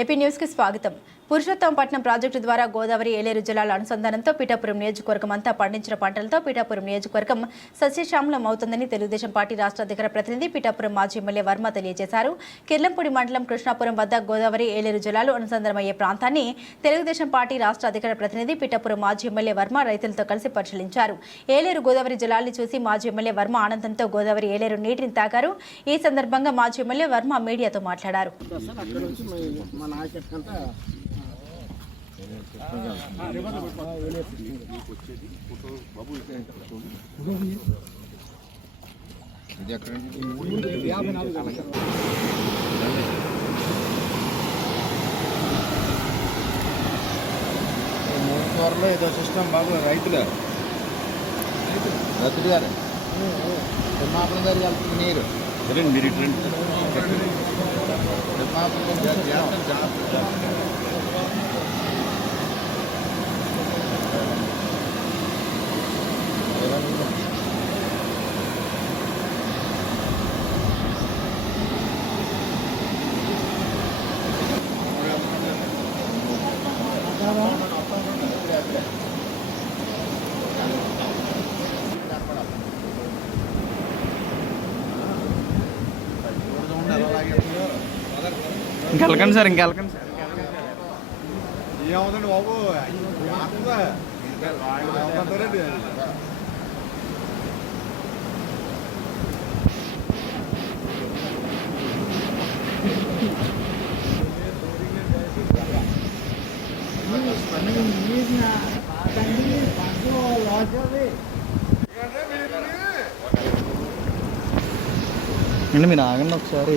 AP న్యూస్కి స్వాగతం. Purushothampatnam project ద్వారా గోదావరి ఏలేరు జలాల అనుసంధానంతో పిఠాపురం నియోజకవర్గం అంతా పండించిన పంటలతో పీఠాపురం నియోజకవర్గం సస్యశ్యామలం అవుతుందని తెలుగుదేశం పార్టీ రాష్ట్ర అధికార ప్రతినిధి పిఠాపురం మాజీ ఎమ్మెల్యే వర్మ తెలియజేశారు. కిర్లంపూడి మండలం కృష్ణాపురం వద్ద గోదావరి ఏలేరు జలాలు అనుసంధానమయ్యే ప్రాంతాన్ని తెలుగుదేశం పార్టీ రాష్ట్ర అధికార ప్రతినిధి పిఠాపురం మాజీ ఎమ్మెల్యే వర్మ రైతులతో కలిసి పరిశీలించారు. ఏలేరు గోదావరి జలాల్ని చూసి మాజీ ఎమ్మెల్యే వర్మ ఆనందంతో గోదావరి ఏలేరు నీటిని తాగారు. ఈ సందర్భంగా మాజీ ఎమ్మెల్యే వర్మ మీడియాతో మాట్లాడారు. సార్ అక్కడ నుంచి మా- మా నాయకత్వంతా మూడు కూరలో ఏదో సిస్టమ్ బాగా రైతులు. రైతులు గారు. తిమ్మాపురం గారు వెళ్తుంది నీరు. తిమ్మాపురం ఇంకెళ్ళకండి సార్ ఇంకెళ్ళకండి సార్. ఏమవుతుంది బాబు? అండి మీరు ఆగండి ఒకసారి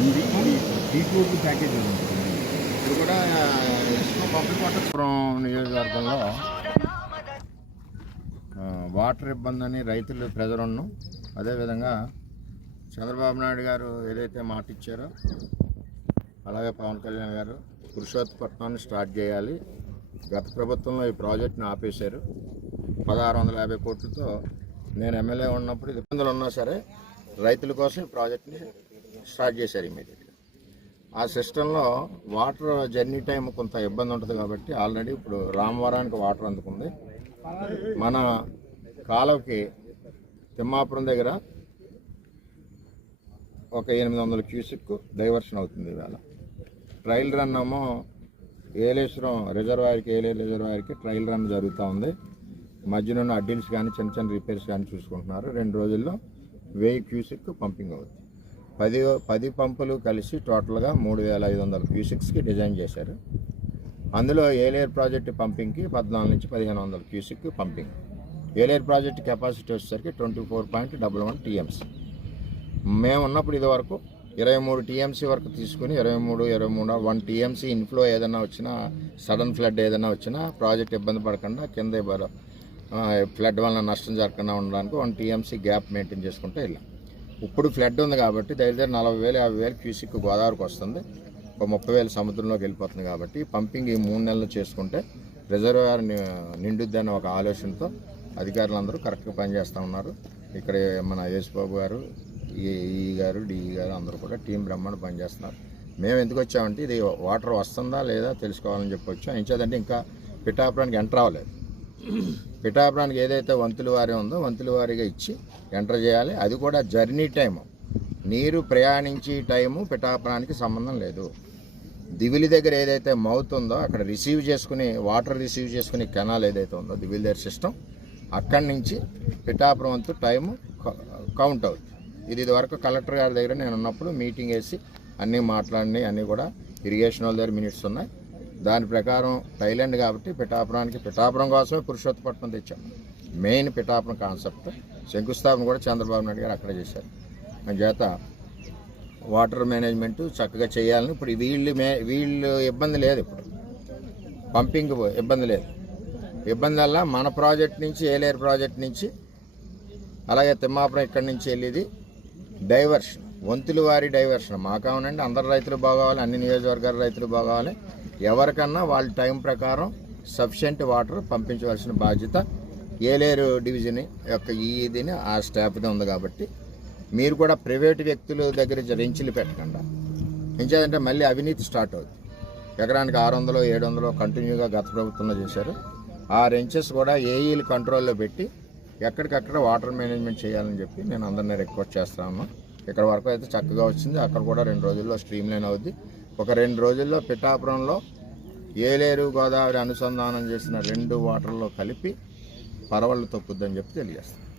దీని మీద స్విచ్. ప్యాకేజ్ ఇప్పుడు కూడా పంపికొట్టపురం నియోజకవర్గంలో వాటర్ ఇబ్బంది అని రైతులు ప్రెజర్ ఉన్నాం అదేవిధంగా చంద్రబాబు నాయుడు గారు ఏదైతే మాట ఇచ్చారో అలాగే పవన్ కళ్యాణ్ గారు పురుషోత్పట్నాన్ని స్టార్ట్ చేయాలి. గత ప్రభుత్వంలో ఈ ప్రాజెక్ట్ని ఆపేశారు. పదహారు వందల యాభై కోట్లతో నేను ఎమ్మెల్యే ఉన్నప్పుడు ఇబ్బందులు ఉన్నా సరే రైతుల కోసం ఈ ప్రాజెక్ట్ని స్టార్ట్ చేశారు ఇమీడియట్గా ఆ సిస్టంలో వాటర్ జర్నీ టైం కొంత ఇబ్బంది ఉంటుంది కాబట్టి ఆల్రెడీ ఇప్పుడు రామవరానికి వాటర్ అందుకుంది. మన కాలువకి తిమ్మాపురం దగ్గర ఒక ఎనిమిది వందల క్యూసిక్ డైవర్షన్ అవుతుంది ఇవాళ. ట్రయల్ రన్ ఏమో ఏలేశ్వరం రిజర్వాయర్కి ఏలే రిజర్వాయర్కి ట్రయల్ రన్ జరుగుతూ ఉంది. మధ్యలో ఉన్న అడ్డిల్స్ కానీ చిన్న చిన్న రిపేర్స్ కానీ చూసుకుంటున్నారు. రెండు రోజుల్లో వెయ్యి క్యూసిక్ పంపింగ్ అవుతుంది పది పది పంపులు కలిసి టోటల్గా మూడు వేల ఐదు వందల క్యూసిక్స్కి డిజైన్ చేశారు. అందులో ఏలేర్ ప్రాజెక్ట్ పంపింగ్కి పద్నాలుగు నుంచి పదిహేను వందల cusec pumping. Yeleru project capacity వచ్చేసరికి twenty four point double one TMC. మేము ఉన్నప్పుడు ఇదివరకు ఇరవై మూడు టీఎంసీ వరకు తీసుకుని ఇరవై మూడు ఇరవై మూడు వన్ టీఎంసీ ఇన్ఫ్లో ఏదైనా వచ్చినా సడన్ ఫ్లడ్ ఏదైనా వచ్చినా ప్రాజెక్ట్ ఇబ్బంది పడకుండా కింద ఫ్లడ్ వలన నష్టం జరగకుండా ఉండడానికి వన్ టీఎంసీ గ్యాప్ మెయింటైన్ చేసుకుంటూ వెళ్ళాం. ఇప్పుడు ఫ్లడ్ ఉంది కాబట్టి దగ్గర నలభై వేలు యాభై వేలు క్యూసిక్ గోదావరికి వస్తుంది. ఒక ముప్పై వేలు సముద్రంలోకి వెళ్ళిపోతుంది కాబట్టి పంపింగ్ ఈ మూడు నెలలు చేసుకుంటే రిజర్వాయర్ ని- నిండుద్ది ఒక ఆలోచనతో అధికారులందరూ కరెక్ట్గా పనిచేస్తూ ఉన్నారు. ఇక్కడ మన యేసుబాబు గారు ఈఈ గారు డిఈ గారు అందరూ కూడా టీం బ్రహ్మాండ పనిచేస్తున్నారు. మేము ఎందుకు వచ్చామంటే ఇది వాటర్ వస్తుందా లేదా తెలుసుకోవాలని చెప్పొచ్చు. వచ్చాం ఇంకా పిఠాపురానికి ఎంటర్ అవ్వలేదు. పిఠాపురానికి ఏదైతే వంతుల వారి ఉందో వంతుల వారిగా ఇచ్చి ఎంటర్ చేయాలి. అది కూడా జర్నీ టైం నీరు ప్రయాణించే టైము పిఠాపురానికి సంబంధం లేదు. దివిలి దగ్గర ఏదైతే మౌత్ ఉందో అక్కడ రిసీవ్ చేసుకుని వాటర్ రిసీవ్ చేసుకునే కెనాల్ ఏదైతే ఉందో దివిలి దగ్గర సిస్టమ్ అక్కడి నుంచి పిఠాపురం వంతు టైము కౌంట్ అవుతుంది. ఇది ఇదివరకు కలెక్టర్ గారి దగ్గర నేను ఉన్నప్పుడు మీటింగ్ వేసి అన్నీ మాట్లాడినాయి అన్నీ కూడా ఇరిగేషన్ వాళ్ళ దగ్గర మినిట్స్ ఉన్నాయి. దాని ప్రకారం థైలాండ్ కాబట్టి పిఠాపురానికి పిఠాపురం కోసమే పురుషోత్తపట్నం తెచ్చాం. Main Pithapuram concept. శంకుస్థాపన కూడా చంద్రబాబు నాయుడు గారు అక్కడ చేశారు. చేత వాటర్ మేనేజ్మెంట్ చక్కగా చేయాలని ఇప్పుడు వీళ్ళు మే వీళ్ళు ఇబ్బంది లేదు ఇప్పుడు. పంపింగ్ ఇబ్బంది లేదు. ఇబ్బంది వల్ల మన ప్రాజెక్ట్ నుంచి ఏలేరు ప్రాజెక్ట్ నుంచి అలాగే తిమ్మాపురం ఇక్కడి నుంచి వెళ్ళేది డైవర్షన్. వంతుల వారి డైవర్షన్. మాకేమనండి అందరు రైతులు బాగోవాలి అన్ని నియోజకవర్గాల రైతులు బాగోవాలి. ఎవరికన్నా వాళ్ళ టైం ప్రకారం సఫిషియంట్ వాటర్ పంపించవలసిన బాధ్యత ఏలేరు డివిజన్ యొక్క ఈ ఆ స్టాఫ్దే ఉంది కాబట్టి మీరు కూడా ప్రైవేటు వ్యక్తుల దగ్గర రెంచులు పెట్టకుండా ఎంచేదంటే మళ్ళీ అవినీతి స్టార్ట్ అవుతుంది ఎకరానికి ఆరు వందలు ఏడు వందలు కంటిన్యూగా గత ప్రభుత్వంలో చేశారు. ఆ రెంచెస్ కూడా ఏఈలు కంట్రోల్లో పెట్టి ఎక్కడికక్కడ వాటర్ మేనేజ్మెంట్ చేయాలని చెప్పి నేను అందరినీ రిక్వెస్ట్ చేస్తాను ఇక్కడ వరకు అయితే చక్కగా వచ్చింది. అక్కడ కూడా రెండు రోజుల్లో స్ట్రీమ్ లైన్ అవుద్ది. ఒక రెండు రోజుల్లో పిఠాపురంలో ఏలేరు గోదావరి అనుసంధానం చేసిన రెండు వాటర్లో కలిపి పరవళ్ళు తొక్కుద్దని చెప్పి తెలియజేస్తాను